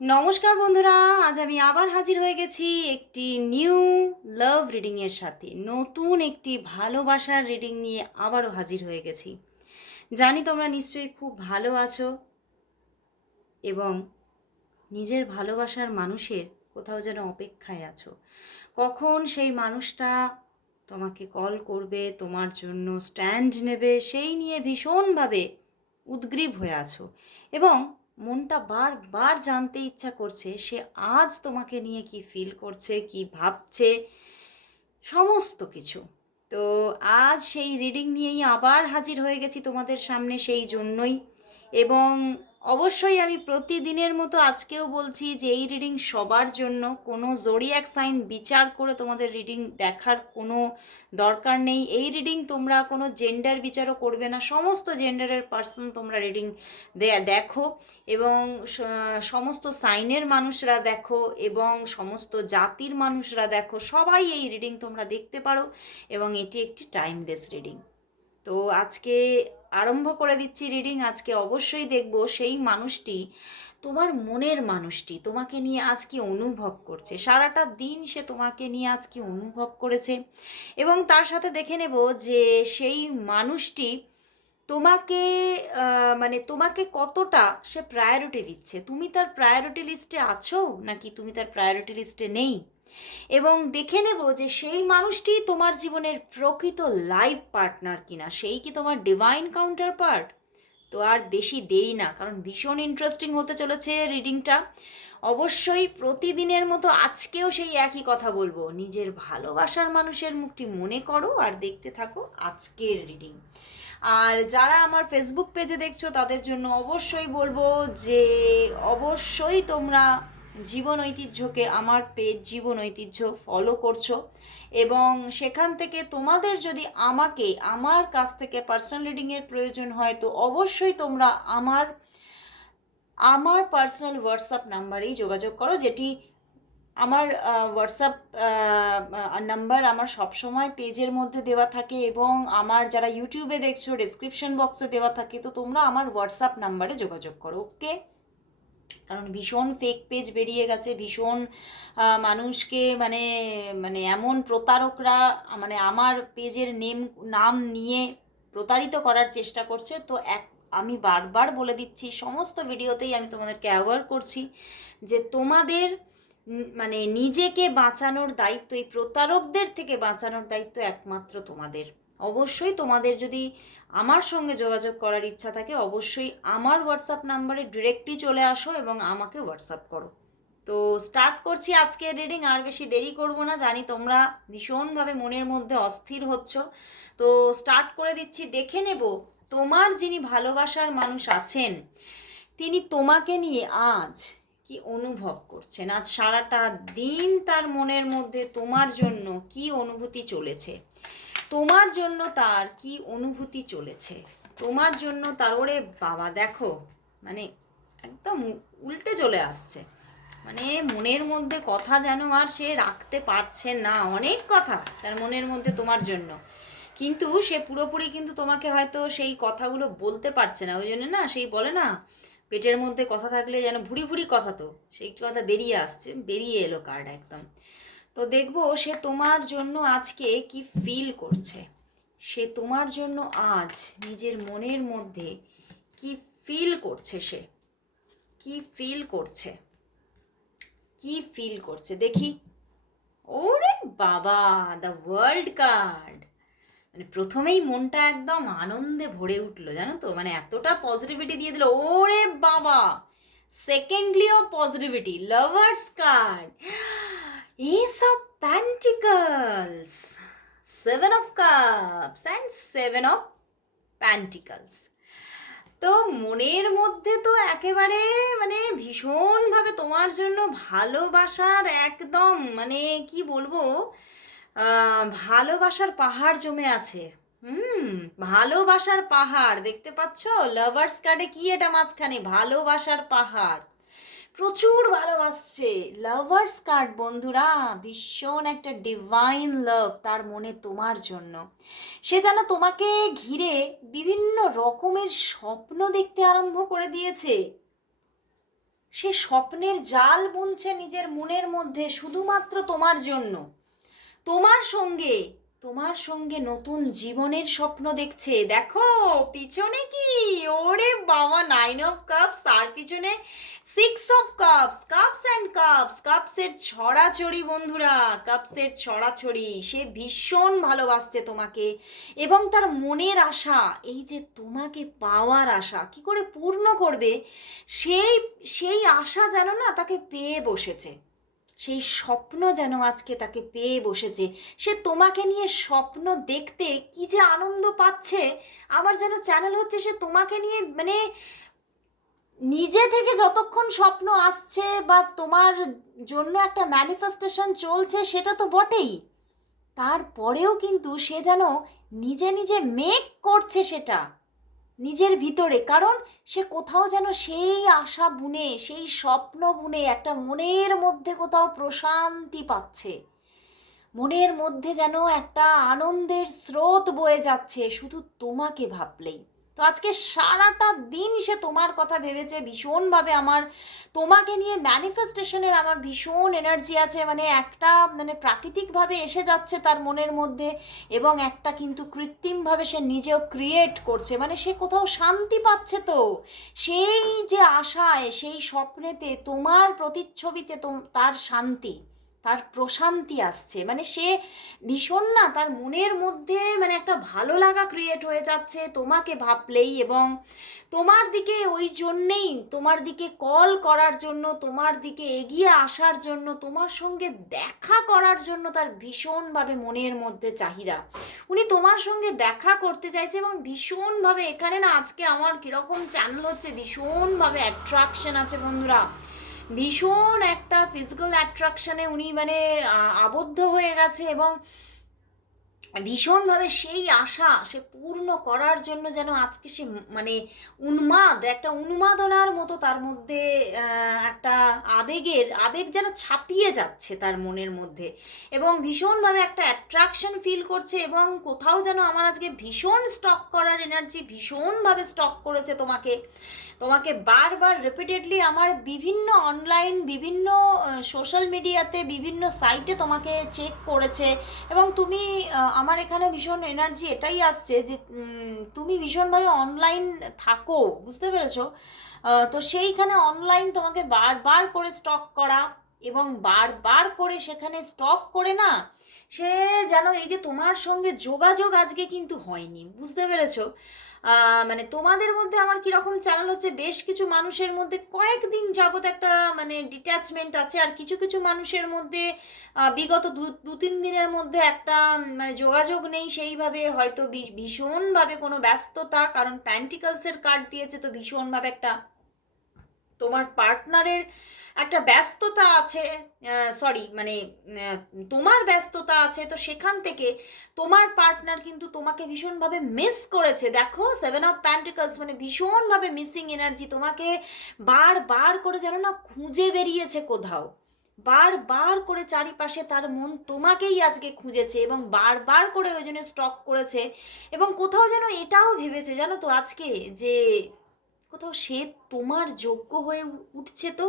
নমস্কার বন্ধুরা, আজ আমি আবার হাজির হয়ে গেছি একটি নিউ লাভ রিডিংয়ের সাথে। নতুন একটি ভালোবাসার রিডিং নিয়ে আবারও হাজির হয়ে গেছি। জানি তোমরা নিশ্চয়ই খুব ভালো আছো এবং নিজের ভালোবাসার মানুষের কোথাও যেন অপেক্ষায় আছো। কখন সেই মানুষটা তোমাকে কল করবে, তোমার জন্য স্ট্যান্ড নেবে, সেই নিয়ে ভীষণভাবে উদ্গ্রীব হয়ে আছো। এবং মনটা বারবার জানতে ইচ্ছা করছে, সে আজ তোমাকে নিয়ে কি ফিল করছে, কি ভাবছে, সমস্ত কিছু। তো আজ সেই রিডিং নিয়েই আবার হাজির হয়ে গেছি তোমাদের সামনে সেই জন্যই। এবং অবশ্যই আমি প্রতিদিনের মতো আজকেও বলছি যে এই রিডিং সবার জন্য। কোনো জোরিয়াক সাইন বিচার করে তোমাদের রিডিং দেখার কোনো দরকার নেই। এই রিডিং তোমরা কোনো জেন্ডার বিচারও করবে না। সমস্ত জেন্ডারের পার্সন তোমরা রিডিং দেখো এবং সমস্ত সাইনের মানুষরা দেখো এবং সমস্ত জাতির মানুষরা দেখো। সবাই এই রিডিং তোমরা দেখতে পারো এবং এটি একটি টাইমলেস রিডিং তো আজকে আরম্ভ করে দিচ্ছি রিডিং আজকে অবশ্যই দেখব সেই মানুষটি, তোমার মনের মানুষটি, তোমাকে নিয়ে আজ কি অনুভব করছে? সারাটা দিন সে তোমাকে নিয়ে আজ কি অনুভব করেছে? এবং তার সাথে দেখে নেব যে সেই মানুষটি তোমাকে মানে তোমাকে কতটা সে প্রায়োরিটি দিচ্ছে। তুমি তার প্রায়োরিটি লিস্টে আছো? নাকি তুমি তার প্রায়োরিটি লিস্টে নেই? এবং দেখে নেব যে সেই মানুষটি তোমার জীবনের প্রকৃত লাইফ পার্টনার কিনা। সেই কি তোমার ডিভাইন কাউন্টার পার্ট তো আর বেশি দেরি না, কারণ ভীষণ ইন্টারেস্টিং হতে চলেছে রিডিংটা অবশ্যই প্রতিদিনের মতো আজকেও সেই একই কথা বলব। নিজের ভালোবাসার মানুষের মুখটি মনে করো আর দেখতে থাকো আজকের রিডিং আর যারা আমার ফেসবুক পেজে দেখছ, তাদের জন্য অবশ্যই বলব যে অবশ্যই তোমরা জীবন ঐতিহ্যকে আমার পেজ জীবন ঐতিহ্য ফলো করছ এবং সেখান থেকে তোমাদের যদি আমাকে, আমার কাছ থেকে পার্সোনাল রিডিংয়ের প্রয়োজন হয়, তো অবশ্যই তোমরা আমার আমার পার্সোনাল হোয়াটসঅ্যাপ নাম্বারেই যোগাযোগ করো, যেটি আমার হোয়াটসঅ্যাপ নাম্বার আমার সবসময় পেজের মধ্যে দেওয়া থাকে এবং আমার যারা ইউটিউবে দেখছ ডিসক্রিপশন বক্সে দেওয়া থাকে, তো তোমরা আমার হোয়াটসঅ্যাপ নাম্বারে যোগাযোগ করো ওকে কারণ ভীষণ ফেক পেজ বেরিয়ে গেছে, ভীষণ মানুষকে মানে মানে এমন প্রতারকরা মানে আমার পেজের নেম নাম নিয়ে প্রতারিত করার চেষ্টা করছে। তো এক, আমি বারবার বলে দিচ্ছি, সমস্ত ভিডিওতেই আমি তোমাদেরকে অ্যাওয়ার করছি যে তোমাদের মানে নিজেকে বাঁচানোর দায়িত্ব, এই প্রতারকদের থেকে বাঁচানোর দায়িত্ব একমাত্র তোমাদের। অবশ্যই তোমাদের যদি আমার সঙ্গে যোগাযোগ করার ইচ্ছা থাকে, অবশ্যই আমার হোয়াটসঅ্যাপ নাম্বারে ডিরেক্টলি চলে আসো এবং আমাকে হোয়াটসঅ্যাপ করো। তো স্টার্ট করছি আজকের রিডিং আর বেশি দেরি করব না, জানি তোমরা ভীষণভাবে মনের মধ্যে অস্থির হচ্ছ। তো স্টার্ট করে দিচ্ছি, দেখে নেব তোমার যিনি ভালোবাসার মানুষ আছেন, তিনি তোমাকে নিয়ে আজ কি অনুভব করছেন? আজ সারাটা দিন তার মনের মধ্যে তোমার জন্য কি অনুভূতি চলেছে? তোমার জন্য তার কি অনুভূতি চলেছে? তোমার জন্য তার, ওরে বাবা, দেখো মানে একদম উল্টে চলে আসছে। মানে মনের মধ্যে কথা যেন আর সে রাখতে পারছে না, অনেক কথা তার মনের মধ্যে তোমার জন্য। কিন্তু সে পুরোপুরি কিন্তু তোমাকে হয়তো সেই কথাগুলো বলতে পারছে না। ওই জন্য না, সেই বলে না, পেটের মধ্যে কথা থাকলে যেন ভুড়ি ভুড়ি কথা তো, সেই কথা বেরিয়ে আসছে, বেরিয়ে এলো কার্ড একদম। তো দেখব সে তোমার জন্য আজকে কি ফিল করছে। সে তোমার জন্য আজ নিজের মনের মধ্যে কি ফিল করছে সে? কি ফিল করছে? কি ফিল করছে? দেখি। ওরে বাবা দ্য ওয়ার্ল্ড কার্ড মানে প্রথমেই মনটা একদম আনন্দে ভরে উঠল, জানো তো? মানে এতটা পজিটিভিটি দিয়ে দিল। ওরে বাবা! সেকেন্ডলিও positivity lovers card Ace of Pentacles, Seven of Cups, and Seven of Pentacles. তো মনের মধ্যে তো একেবারে মানে ভীষণভাবে তোমার জন্য ভালোবাসার একদম মানে কি বলব ভালোবাসার পাহাড় জমে আছে। হুম ভালোবাসার পাহাড়। দেখতে পাচ্ছ? লাভার্স কার্ডে কি এটা মাঝখানে? ভালোবাসার পাহাড়। প্রচুর ভালোবাসছে। লাভার্স কার্ড বন্ধুরা, ভীষণ একটা ডিভাইন লাভ তার মনে তোমার জন্য। সে যেন তোমাকে ঘিরে বিভিন্ন রকমের স্বপ্ন দেখতে আরম্ভ করে দিয়েছে। সে স্বপ্নের জাল বুনছে নিজের মনের মধ্যে শুধুমাত্র তোমার জন্য। তোমার সঙ্গে তোমার সঙ্গে নতুন জীবনের স্বপ্ন দেখছে। দেখো, পিছনে কি? ওরে বাবা নাইন অফ কাপস তার পিছনে six of cups cups and cups কাপসের ছড়াছড়ি বন্ধুরা কাপসের ছড়াছড়ি। সে ভীষণ ভালোবাসছে তোমাকে। এবং তার মনের আশা, এই যে তোমাকে পাওয়ার আশা, কি করে পূর্ণ করবে? সেই সেই আশা যেন না তাকে পেয়ে বসেছে। সেই স্বপ্ন যেন আজকে তাকে পেয়ে বসেছে। সে তোমাকে নিয়ে স্বপ্ন দেখতে কি যে আনন্দ পাচ্ছে, আমার যেন চ্যানেল হচ্ছে সে তোমাকে নিয়ে মানে নিজে থেকে যতক্ষণ স্বপ্ন আসছে বা তোমার জন্য একটা ম্যানিফেস্টেশন চলছে সেটা তো বটেই। তারপরেও কিন্তু সে যেন নিজে নিজে মেক করছে সেটা। নিজের ভিতরে, কারণ সে কোথাও যেন সেই আশা বুনে, সেই স্বপ্ন বুনে একটা মনের মধ্যে কোথাও প্রশান্তি পাচ্ছে। মনের মধ্যে যেন একটা আনন্দের স্রোত বয়ে যাচ্ছে, শুধু তোমাকে ভাবলেই। তো আজকে সারাটা দিন সে তোমার কথা ভেবেছে, ভীষণভাবে আমার, তোমাকে নিয়ে ম্যানিফেস্টেশনের আমার ভীষণ এনার্জি আছে মানে একটা মানে প্রাকৃতিকভাবে এসে যাচ্ছে তার মনের মধ্যে এবং একটা কিন্তু কৃত্রিমভাবে সে নিজেও ক্রিয়েট করছে। মানে সে কোথাও শান্তি পাচ্ছে তো। সেই যে আশায়, সেই স্বপ্নেতে, তোমার প্রতিচ্ছবিতে তার শান্তি। তার প্রশান্তি আসছে। মানে সে ভীষণ না তার মনের মধ্যে মানে একটা ভালো লাগা ক্রিয়েট হয়ে যাচ্ছে তোমাকে ভাবলেই এবং তোমার দিকে ওই জন্যেই, তোমার দিকে কল করার জন্য, তোমার দিকে এগিয়ে আসার জন্য, তোমার সঙ্গে দেখা করার জন্য তার ভীষণভাবে মনের মধ্যে চাহিদা। উনি তোমার সঙ্গে দেখা করতে চাইছে এবং ভীষণভাবে এখানে না আজকে আমার কীরকম চ্যানেল হচ্ছে, ভীষণভাবে অ্যাট্রাকশন আছে বন্ধুরা। ভীষণ একটা ফিজিক্যাল অ্যাট্রাকশনে উনি মানে আবদ্ধ হয়ে গেছে এবং ভীষণভাবে সেই আশা সে পূর্ণ করার জন্য যেন আজকে সে মানে উন্মাদ, একটা উন্মাদনার মতো তার মধ্যে একটা আবেগের, আবেগ যেন ছাপিয়ে যাচ্ছে তার মনের মধ্যে এবং ভীষণভাবে একটা অ্যাট্রাকশন ফিল করছে এবং কোথাও যেন আমার আজকে ভীষণ স্টক করার এনার্জি ভীষণভাবে স্টক করেছে তোমাকে। তোমাকে বারবার রিপিটেডলি আমার বিভিন্ন অনলাইন বিভিন্ন সোশ্যাল মিডিয়াতে বিভিন্ন সাইটে তোমাকে চেক করেছে। এবং তুমি আমার এখানে ভীষণ এনার্জি এটাই আসছে যে তুমি ভীষণভাবে অনলাইন থাকো, বুঝতে পেরেছ? তো সেইখানে অনলাইন তোমাকে বারবার করে স্টক করা এবং বারবার করে সেখানে স্টক করে না, সে যেন এই যে তোমার সঙ্গে যোগাযোগ আজকে কিন্তু হয়নি, বুঝতে পেরেছ? মানে তোমাদের মধ্যে আমার কীরকম চ্যানেল হচ্ছে, বেশ কিছু মানুষের মধ্যে কয়েকদিন যাবত একটা মানে ডিট্যাচমেন্ট আছে, আর কিছু কিছু মানুষের মধ্যে বিগত দু তিন দিনের মধ্যে একটা মানে যোগাযোগ নেই, সেইভাবে হয়তো ভীষণভাবে কোনো ব্যস্ততা, কারণ প্যান্টিকালসের কার্ড দিয়েছে, তো ভীষণভাবে একটা তোমার পার্টনারের একটা ব্যস্ততা আছে সরি মানে তোমার ব্যস্ততা আছে, তো সেখান থেকে তোমার পার্টনার কিন্তু তোমাকে ভীষণভাবে মিস করেছে। দেখো সেভেন অফ প্যান্টিকলস মানে ভীষণভাবে মিসিং এনার্জি তোমাকে বার বার করে যেন না খুঁজে বেরিয়েছে কোথাও। বারবার করে চারিপাশে তার মন তোমাকেই আজকে খুঁজেছে এবং বারবার করে ওই জন্য স্টক করেছে এবং কোথাও যেন এটাও ভেবেছে, জানো তো, আজকে যে কোথাও সে তোমার যোগ্য হয়ে উঠছে তো,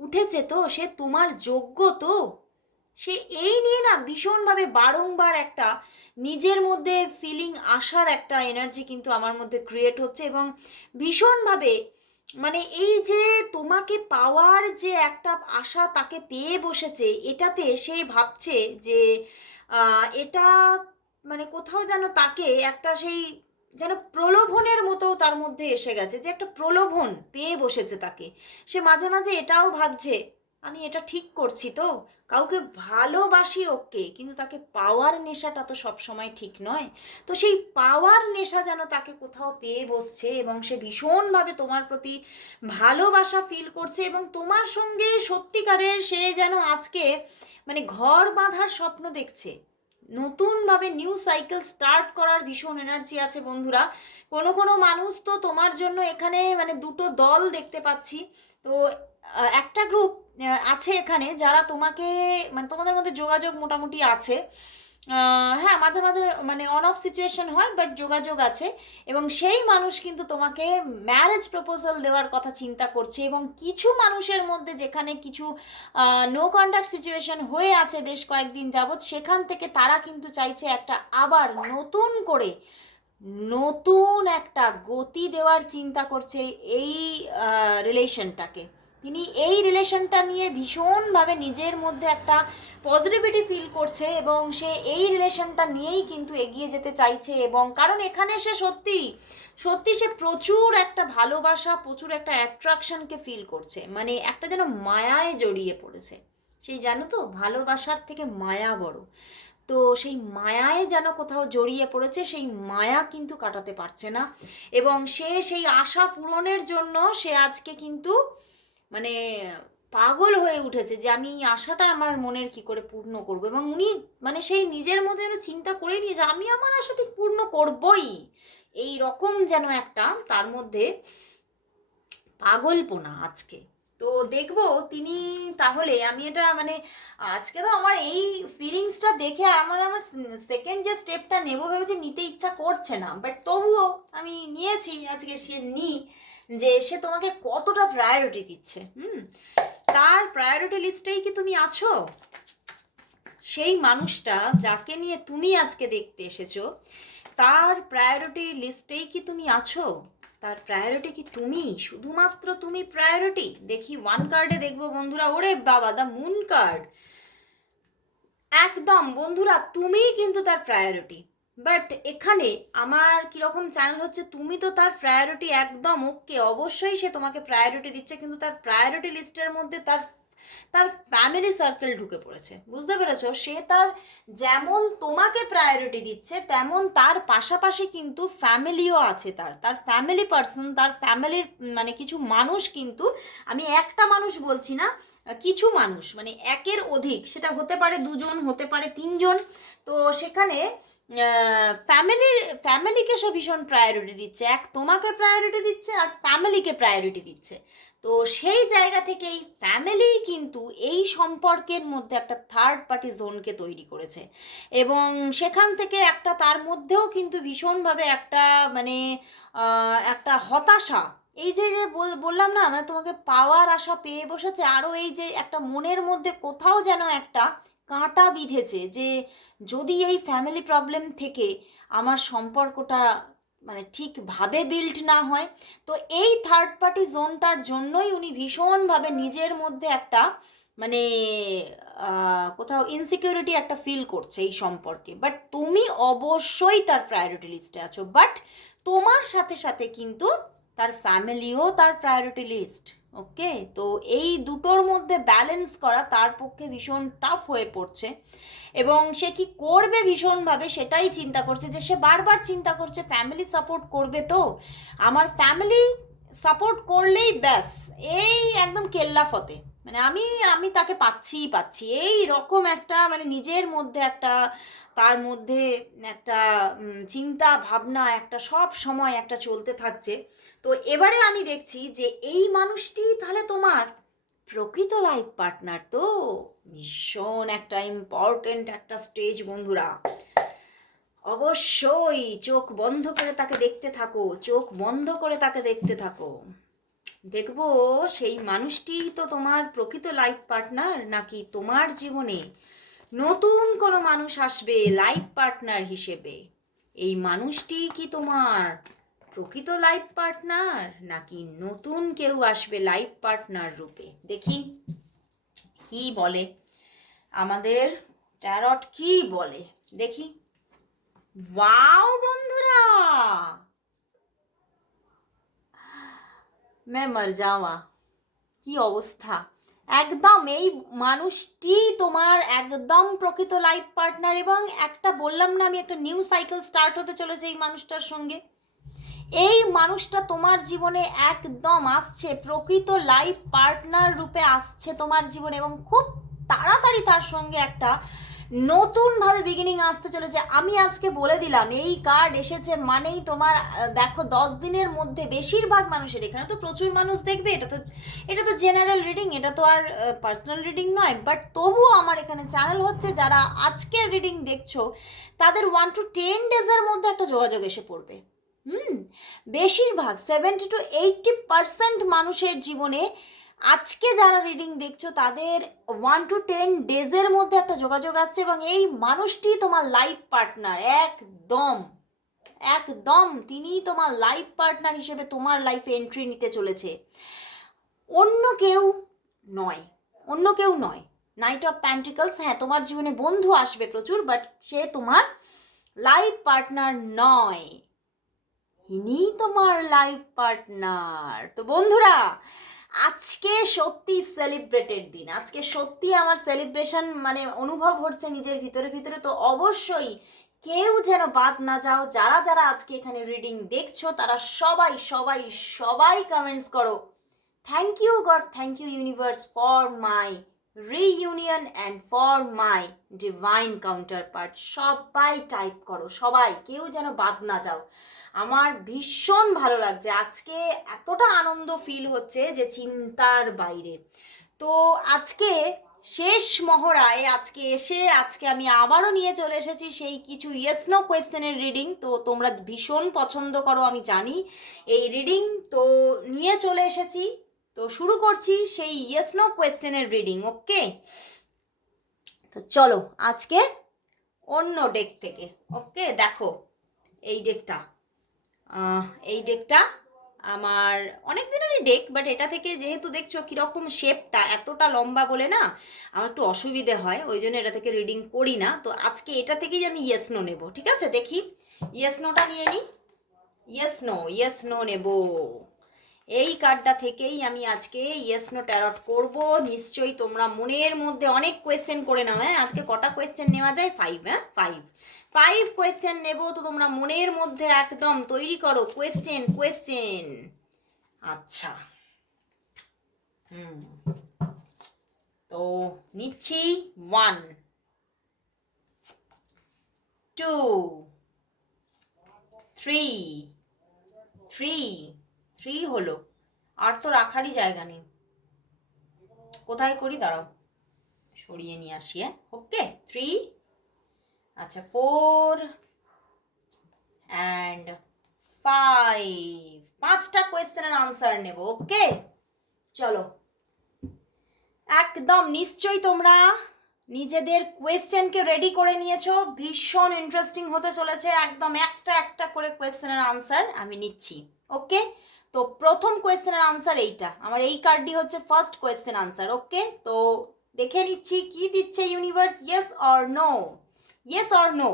উঠেছে তো, সে তোমার যোগ্য তো। সে এই নিয়ে না ভীষণভাবে বারংবার একটা নিজের মধ্যে ফিলিং আসার একটা এনার্জি কিন্তু আমার মধ্যে ক্রিয়েট হচ্ছে এবং ভীষণভাবে মানে এই যে তোমাকে পাওয়ার যে একটা আশা তাকে পেয়ে বসেছে, এটাতে সে ভাবছে যে এটা মানে কোথাও যেন তাকে একটা সেই যেন প্রলোভনের মতো তার মধ্যে এসে গেছে, যে একটা প্রলোভন পেয়ে বসেছে তাকে। সে মাঝে মাঝে এটাও ভাবছে, আমি এটা ঠিক করছি তো? কাউকে ভালোবাসি ওকে, কিন্তু তাকে পাওয়ার নেশাটা তো সব সময় ঠিক নয়। তো সেই পাওয়ার নেশা যেন তাকে কোথাও পেয়ে বসছে এবং সে ভীষণভাবে তোমার প্রতি ভালোবাসা ফিল করছে এবং তোমার সঙ্গে সত্যিকারের সে যেন আজকে মানে ঘর বাঁধার স্বপ্ন দেখছে। নতুনভাবে নিউ সাইকেল স্টার্ট করার ভীষণ এনার্জি আছে বন্ধুরা। কোনো কোনো মানুষ তো তোমার জন্য এখানে মানে দুটো দল দেখতে পাচ্ছি। তো একটা গ্রুপ আছে এখানে যারা তোমাকে মানে তোমাদের মধ্যে যোগাযোগ মোটামুটি আছে। হ্যাঁ মাঝে মাঝে মানে অন অফ সিচুয়েশন হয় বাট যোগাযোগ আছে। এবং সেই মানুষ কিন্তু তোমাকে ম্যারেজ প্রপোজাল দেওয়ার কথা চিন্তা করছে এবং কিছু মানুষের মধ্যে যেখানে কিছু নো কন্ট্যাক্ট সিচুয়েশন হয়ে আছে বেশ কয়েকদিন যাবৎ, সেখান থেকে তারা কিন্তু চাইছে একটা আবার নতুন করে, নতুন একটা গতি দেওয়ার চিন্তা করছে এই রিলেশনটাকে তিনি এই রিলেশনটা নিয়ে ভীষণভাবে নিজের মধ্যে একটা পজিটিভিটি ফিল করছে এবং সে এই রিলেশনটা নিয়েই কিন্তু এগিয়ে যেতে চাইছে এবং কারণ এখানে সে সত্যি সত্যি সে প্রচুর একটা ভালোবাসা, প্রচুর একটা অ্যাট্রাকশনকে ফিল করছে। মানে একটা যেন মায়ায় জড়িয়ে পড়েছে। সেই জানো তো, ভালোবাসার থেকে মায়া বড়। তো সেই মায়ায় যেন কোথাও জড়িয়ে পড়েছে, সেই মায়া কিন্তু কাটাতে পারছে না। এবং সে সেই আশা পূরণের জন্য সে আজকে কিন্তু মানে পাগল হয়ে উঠেছে যে আমি এই আশাটা আমার মনের কি করে পূর্ণ করব? এবং উনি মানে সেই নিজের মধ্যে যেন চিন্তা করে নিয়েছে আমি আমার আশাটি পূর্ণ করবই। এই রকম যেন একটা তার মধ্যে পাগলপোনা আজকে। তো দেখব তিনি তাহলে আমি এটা মানে আজকে তো আমার এই ফিলিংসটা দেখে আমার আমার সেকেন্ড যে স্টেপটা নেব ভেবেছি নিতে ইচ্ছা করছে না। বাট তবুও আমি নিয়েছি, আজকে সে নি যে সে তোমাকে কতটা প্রায়োরিটি দিচ্ছে, হুম? তার প্রায়োরিটি লিস্টেই কি তুমি আছো? সেই মানুষটা যাকে নিয়ে তুমি আজকে দেখতে এসেছ, তার প্রায়োরিটি লিস্টেই কি তুমি আছো? তার প্রায়োরিটি কি তুমি? শুধুমাত্র তুমি প্রায়োরিটি দেখি ওয়ান কার্ডে দেখব বন্ধুরা। ওরে বাবা দা মুন কার্ড একদম, বন্ধুরা, তুমিই কিন্তু তার প্রায়োরিটি বাট এখানে আমার কীরকম চ্যানেল হচ্ছে, তুমি তো তার প্রায়োরিটি একদম ওকে অবশ্যই সে তোমাকে প্রায়োরিটি দিচ্ছে, কিন্তু তার প্রায়োরিটি লিস্টের মধ্যে তার তার ফ্যামিলি সার্কেল ঢুকে পড়েছে। বুঝতে পেরেছ? সে তার যেমন তোমাকে প্রায়োরিটি দিচ্ছে, তেমন তার পাশাপাশি কিন্তু ফ্যামিলিও আছে তার। তার ফ্যামিলি পার্সন তার ফ্যামিলির মানে কিছু মানুষ কিন্তু, আমি একটা মানুষ বলছি না, কিছু মানুষ মানে একের অধিক, সেটা হতে পারে দুজন, হতে পারে তিনজন, তো সেখানে ফ্যামিলির ফ্যামিলিকে সে ভীষণ প্রায়োরিটি দিচ্ছে। এক তোমাকে প্রায়োরিটি দিচ্ছে আর ফ্যামিলিকে প্রায়োরিটি দিচ্ছে। তো সেই জায়গা থেকেই ফ্যামিলি কিন্তু এই সম্পর্কের মধ্যে একটা থার্ড পার্টি জোনকে তৈরি করেছে। এবং সেখান থেকে একটা তার মধ্যেও কিন্তু ভীষণভাবে একটা মানে একটা হতাশা। এই যে যে বললাম না মানে তোমাকে পাওয়ার আশা পেয়ে বসেছে, আরও এই যে একটা মনের মধ্যে কোথাও যেন একটা কাঁটা বিঁধেছে যে যদি এই ফ্যামিলি প্রবলেম থেকে আমার সম্পর্কটা মানে ঠিকভাবে বিল্ড না হয়, তো এই থার্ড পার্টি জোনটার জন্যই উনি ভীষণভাবে নিজের মধ্যে একটা মানে কোথাও ইনসিকিউরিটি একটা ফিল করছে এই সম্পর্কে। বাট তুমি অবশ্যই তার প্রায়োরিটি লিস্টে আছো। বাট তোমার সাথে সাথে কিন্তু তার ফ্যামিলিও তার প্রায়োরিটি লিস্ট ওকে তো এই দুটোর মধ্যে ব্যালেন্স করা তার পক্ষে ভীষণ টাফ হয়ে পড়ছে এবং সে কি করবে ভীষণভাবে সেটাই চিন্তা করছে যে সে বারবার চিন্তা করছে ফ্যামিলি সাপোর্ট করবে তো? আমার ফ্যামিলি সাপোর্ট করলেই ব্যাস, এই একদম কেল্লা ফতে। মানে আমি আমি তাকে পাচ্ছিই, পাচ্ছি। এই রকম একটা মানে নিজের মধ্যে একটা, তার মধ্যে একটা চিন্তা ভাবনা, একটা সব সময় একটা চলতে থাকছে। তো এবারে আমি দেখছি যে এই মানুষটি তাহলে তোমার প্রকৃত লাইফ পার্টনার তো? ভীষণ একটা ইম্পর্টেন্ট একটা স্টেজ বন্ধুরা। অবশ্যই চোখ বন্ধ করে তাকে দেখতে থাকো, চোখ বন্ধ করে তাকে দেখতে থাকো। দেখব সেই মানুষটি তো তোমার প্রকৃত লাইফ পার্টনার নাকি তোমার জীবনে নতুন কোনো মানুষ আসবে লাইফ পার্টনার হিসেবে? এই মানুষটি কি তোমার প্রকৃত লাইফ পার্টনার নাকি নতুন কেউ আসবে লাইফ পার্টনার রূপে? দেখি। কি বলে? আমাদের ট্যারট কি বলে? দেখি। ওয়াও, বন্ধুরা! মে মর যাওয়া। কি অবস্থা? একদম এই মানুষটি তোমার একদম প্রকৃত লাইফ পার্টনার এবং একটা বললাম না আমি একটা নিউ সাইকেল স্টার্ট হতে চলেছে এই মানুষটার সঙ্গে। এই মানুষটা তোমার জীবনে একদম আসছে, প্রকৃত লাইফ পার্টনার রূপে আসছে তোমার জীবনে এবং খুব তাড়াতাড়ি তার সঙ্গে একটা নতুনভাবে বিগিনিং আসতে চলেছে। আমি আজকে বলে দিলাম, এই কার্ড এসেছে মানেই তোমার দেখো দশ দিনের মধ্যে বেশিরভাগ মানুষের, এখানে তো প্রচুর মানুষ দেখবে, এটা তো এটা তো জেনারেল রিডিং এটা তো আর পার্সোনাল রিডিং নয় বাট তবুও আমার এখানে চ্যানেল হচ্ছে যারা আজকের রিডিং দেখছ, তাদের ওয়ান টু টেন ডেজের মধ্যে একটা যোগাযোগ এসে পড়বে। হুম, বেশিরভাগ সেভেন্টি টু এইটটি পার্সেন্ট মানুষের জীবনে আজকে যারা রিডিং দেখছ, তাদের ওয়ান টু টেন ডেজের মধ্যে একটা যোগাযোগ আসছে এবং এই মানুষটি তোমার লাইফ পার্টনার একদম একদম তিনিই তোমার লাইফ পার্টনার হিসেবে তোমার লাইফে এন্ট্রি নিতে চলেছে। অন্য কেউ নয়, অন্য কেউ নয় নাইট অফ প্যান্টিকলস হ্যাঁ তোমার জীবনে বন্ধু আসবে প্রচুর বাট সে তোমার লাইফ পার্টনার নয়। ইনি তোমার লাইফ পার্টনার তো বন্ধুরা, আজকে সত্যি সেলিব্রেটেড দিন। আজকে সত্যি আমার সেলিব্রেশন মানে অনুভব হচ্ছে নিজের ভিতরে ভিতরে। তো অবশ্যই কেউ যেন বাদ না যাও, যারা যারা আজকে এখানে রিডিং দেখছ, তারা সবাই সবাই সবাই কমেন্টস করো। Thank you God thank you universe for my reunion and for my divine counterpart সবাই টাইপ করো, সবাই, কেউ যেন বাদ না যাও। আমার ভীষণ ভালো লাগছে। আজকে এতটা আনন্দ ফিল হচ্ছে যে চিন্তার বাইরে। তো আজকে শেষ মহড়ায় আজকে এসে আজকে আমি আবারও নিয়ে চলে এসেছি সেই কিছু ইয়েস নো কোয়েশ্চেনের রিডিং তো তোমরা ভীষণ পছন্দ করো, আমি জানি এই রিডিং তো নিয়ে চলে এসেছি। তো শুরু করছি সেই ইয়েস নো কোয়েশ্চেনের রিডিং ওকে তো চলো আজকে অন্য ডেক থেকে ওকে দেখো এই ডেকটা এই ডেকটা আমার অনেক দিনেরই ডেক বাট এটা থেকে যেহেতু দেখছ কীরকম শেপটা এতটা লম্বা বলে না, আমার একটু অসুবিধে হয়, ওই জন্য এটা থেকে রিডিং করি না। তো আজকে এটা থেকেই আমি ইয়েস নো নেব, ঠিক আছে? দেখি। ইয়েস নোটা নিয়ে নিই ইয়েস নো ইয়েস নো নেব। এই কার্ডটা থেকেই আমি আজকে ইয়েস নো ট্যারট করব। নিশ্চয়ই তোমরা মনের মধ্যে অনেক কোয়েশ্চেন করে নাও হ্যাঁ? আজকে কটা কোয়েশ্চেন নেওয়া যায়? ফাইভ হ্যাঁ? ফাইভ ফাইভ কোয়েশ্চেন নেব তো তোমরা মনের মধ্যে একদম তৈরি করো। কোয়েশ্চেন কোয়েশ্চেন আচ্ছা। হুম। তো নিচ্ছি one two three three three হলো। আর তো রাখারই জায়গা নেই। কোথায় করি? দাঁড়াও। সরিয়ে নিয়ে আসি হ্যাঁ? ওকে থ্রি আচ্ছা ফোর অ্যান্ড ফাইভ পাঁচটা কোয়েশ্চেনের আনসার নেব ওকে চলো। একদম নিশ্চয়ই তোমরা নিজেদের কোয়েশ্চেনকে রেডি করে নিয়েছো। ভীষণ ইন্টারেস্টিং হতে চলেছে। একদম একটা একটা করে কোয়েশ্চেনের আনসার আমি নিচ্ছি ওকে তো প্রথম কোয়েশ্চেনের আনসার এইটা। আমার এই কার্ডটি হচ্ছে ফার্স্ট কোয়েশ্চেন আনসার ওকে তো দেখে নিচ্ছি, কি দিচ্ছে universe yes or no yes or no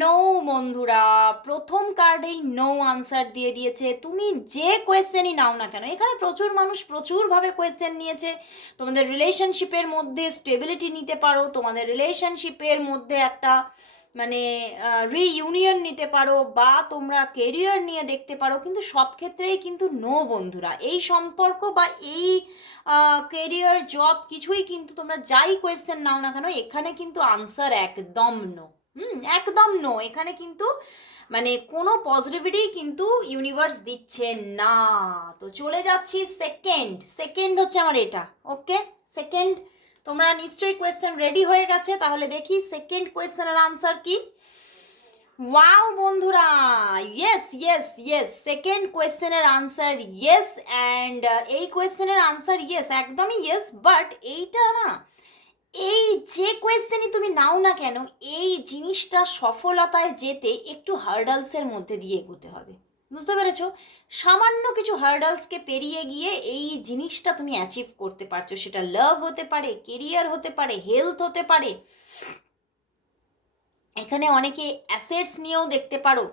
no বন্ধুরা। প্রথম কার্ডেই নো আনসার দিয়ে দিয়েছে। তুমি যে কোয়েশ্চেনই নাও না কেন, এখানে প্রচুর মানুষ প্রচুরভাবে কোয়েশ্চেন নিয়েছে। তোমাদের রিলেশনশিপের মধ্যে স্টেবিলিটি নিতে পারো। তোমাদের রিলেশনশিপের মধ্যে একটা মানে রিইউনিয়ন নিতে পারো বা তোমরা কেরিয়ার নিয়ে দেখতে পারো, কিন্তু সব ক্ষেত্রেই কিন্তু নো বন্ধুরা। এই সম্পর্ক বা এই কেরিয়ার জব কিছুই কিন্তু তোমরা যাই কোয়েশ্চেন নাও না কেন, এখানে কিন্তু আনসার একদম নো হুম, একদম নো এখানে কিন্তু মানে কোনো পজিটিভিটি কিন্তু ইউনিভার্স দিচ্ছে না। তো চলে যাচ্ছি সেকেন্ড সেকেন্ড হচ্ছে আমার এটা ওকে সেকেন্ড তোমরা নিশ্চয়ই কোয়েশ্চেন রেডি হয়ে গেছে, তাহলে দেখি সেকেন্ড কোয়েশ্চেনের আনসার কি? ওয়াও বন্ধুরা ইয়েস ইয়েস ইয়েস সেকেন্ড কোয়েশ্চেনের আনসার ইয়েস অ্যান্ড এই কোয়েশ্চেনের আনসার ইয়েস একদমই ইয়েস বাট এইটা না, এই যে কোয়েশ্চেনই তুমি নাও না কেন, এই জিনিসটা সফলতায় যেতে একটু হার্ডালসের মধ্যে দিয়ে এগোতে হবে। বুঝতে পেরেছ? সামান্য কিছু হার্ডালসকে পেরিয়ে গিয়ে এই জিনিসটা তুমি অ্যাচিভ করতে পারছ। সেটা লাভ হতে পারে কেরিয়ার হতে পারে হেলথ হতে পারে। এখানে অনেকে অ্যাসেটস নিয়েও দেখতে পারো।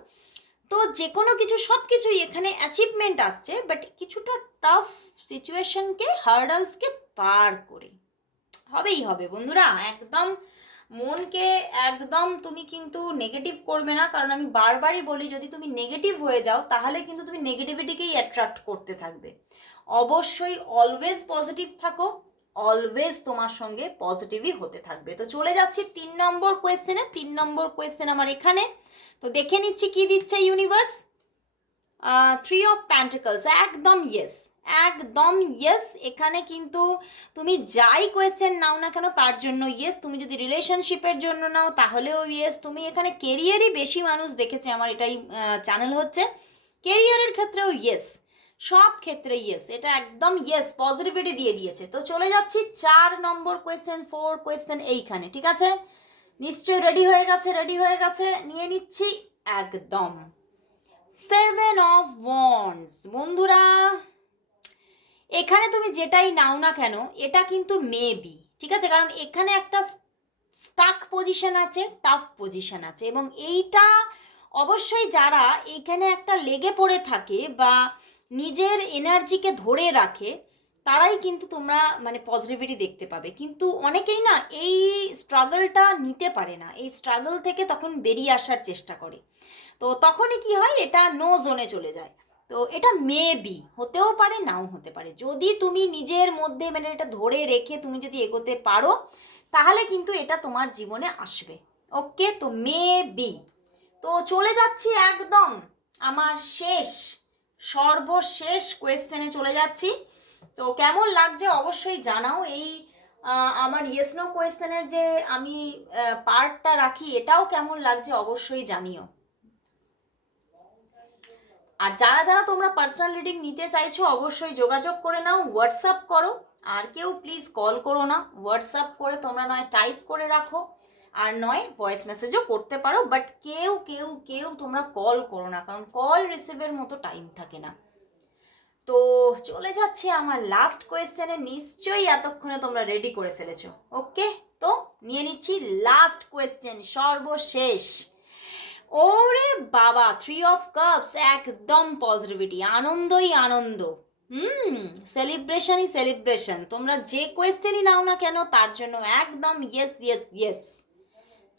তো যে কোনো কিছু সব কিছুই এখানে অ্যাচিভমেন্ট আসছে বাট কিছুটা টাফ সিচুয়েশনকে হার্ডালসকে পার করে। হবেই হবে বন্ধুরা, একদম মনকে একদম তুমি কিন্তু নেগেটিভ করবে না, কারণ আমি বারবারই বলি, যদি তুমি নেগেটিভ হয়ে যাও, তাহলে কিন্তু তুমি নেগেটিভিটিকেই অ্যাট্রাক্ট করতে থাকবে। অবশ্যই অলওয়েজ পজিটিভ থাকো অলওয়েজ তোমার সঙ্গে পজিটিভই হতে থাকবে। তো চলে যাচ্ছি তিন নম্বর কোয়েশ্চেনে তিন নম্বর কোয়েশ্চেন আমার এখানে। তো দেখে নিচ্ছি কি দিচ্ছে ইউনিভার্স থ্রি অফ প্যান্টিকলস একদম ইয়েস একদম ইয়েস এখানে কিন্তু তুমি যাই কোয়েশ্চেন নাও না কেন, তার জন্য ইয়েস তুমি যদি রিলেশনশিপের জন্য নাও, তাহলেও ইয়েস তুমি এখানে কেরিয়ারই বেশি মানুষ দেখেছে আমার, এটাই চ্যানেল হচ্ছে। কেরিয়ারের ক্ষেত্রেও ইয়েস সব ক্ষেত্রে ইয়েস এটা একদম ইয়েস পজিটিভিটি দিয়ে দিয়েছে। তো চলে যাচ্ছি চার নম্বর কোয়েশ্চেন ফোর কোয়েশ্চেন এইখানে, ঠিক আছে? নিশ্চয়ই রেডি হয়ে গেছে রেডি হয়ে গেছে, নিয়ে নিচ্ছি একদম। সেভেন অফ ওয়ান্স বন্ধুরা এখানে তুমি যেটাই নাও না কেন, এটা কিন্তু মেবি ঠিক আছে? কারণ এখানে একটা স্টাক পজিশন আছে টাফ পজিশন আছে এবং এইটা অবশ্যই যারা এখানে একটা লেগে পড়ে থাকে বা নিজের এনার্জিকে ধরে রাখে, তারাই কিন্তু তোমরা মানে পজিটিভিটি দেখতে পাবে। কিন্তু অনেকেই না এই স্ট্রাগলটা নিতে পারে না, এই স্ট্রাগল থেকে তখন বেরিয়ে আসার চেষ্টা করে। তো তখনই কি হয়? এটা নো জোনে চলে যায়। তো এটা মেবি হতেও পারে, নাও হতে পারে। যদি তুমি নিজের মধ্যে মানে এটা ধরে রেখে তুমি যদি এগোতে পারো, তাহলে কিন্তু এটা তোমার জীবনে আসবে। ওকে তো মেবি তো চলে যাচ্ছি একদম আমার শেষ, সর্বশেষ কোয়েশ্চেনে চলে যাচ্ছি। তো কেমন লাগছে অবশ্যই জানাও। এই আমার ইয়েস নো কোয়েশ্চেনের যে আমি পার্টটা রাখি, এটাও কেমন লাগছে অবশ্যই জানিও। আর যারা যারা তোমরা পার্সোনাল রিডিং নিতে চাইছো, অবশ্যই যোগাযোগ করে নাও হোয়াটসঅ্যাপ করো। আর কেউ প্লিজ কল করো না হোয়াটসঅ্যাপ করে তোমরা নয় টাইপ করে রাখো। আর নয় ভয়েস মেসেজও করতে পারো বাট কেউ কেউ কেউ তোমরা কল করো না, কারণ কল রিসিভের মতো টাইম থাকে না। তো চলে যাচ্ছে আমার লাস্ট কোয়েশ্চেনে নিশ্চয়ই এতক্ষণে তোমরা রেডি করে ফেলেছো। ওকে তো নিয়ে নিচ্ছি লাস্ট কোয়েশ্চেন সর্বশেষ। ওরে বাবা থ্রি অফ কাপস একদম পজিটিভিটি আনন্দই আনন্দ। হুম সেলিব্রেশনই সেলিব্রেশন তোমরা যে কোয়েশ্চেনই নাও না কেন, তার জন্য একদম ইয়েস ইয়েস ইয়েস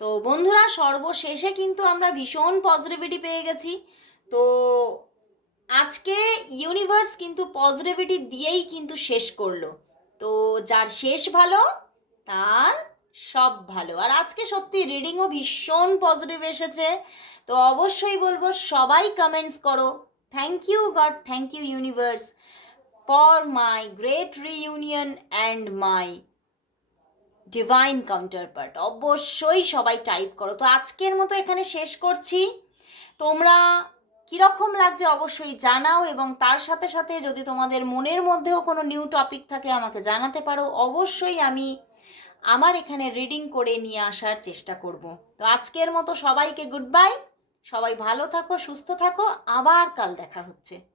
তো বন্ধুরা, সর্বশেষে কিন্তু আমরা ভীষণ পজিটিভিটি পেয়ে গেছি। তো আজকে ইউনিভার্স কিন্তু পজিটিভিটি দিয়েই কিন্তু শেষ করল। তো যার শেষ ভালো, তার সব ভালো। আর আজকে সত্যি রিডিংও ভীষণ পজিটিভ এসেছে। তো অবশ্যই বলব, সবাই কমেন্টস করো। Thank you God thank you universe for my great reunion and my divine counterpart অবশ্যই সবাই টাইপ করো। তো আজকের মতো এখানে শেষ করছি। তোমরা কীরকম লাগছে অবশ্যই জানাও এবং তার সাথে সাথে যদি তোমাদের মনের মধ্যেও কোনো নিউ টপিক থাকে আমাকে জানাতে পারো। অবশ্যই আমি আমার এখানে রিডিং করে নিয়ে আসার চেষ্টা করব। তো আজকের মতো সবাইকে গুড বাই সবাই ভালো থাকো, সুস্থ থাকো। আবার কাল দেখা হচ্ছে।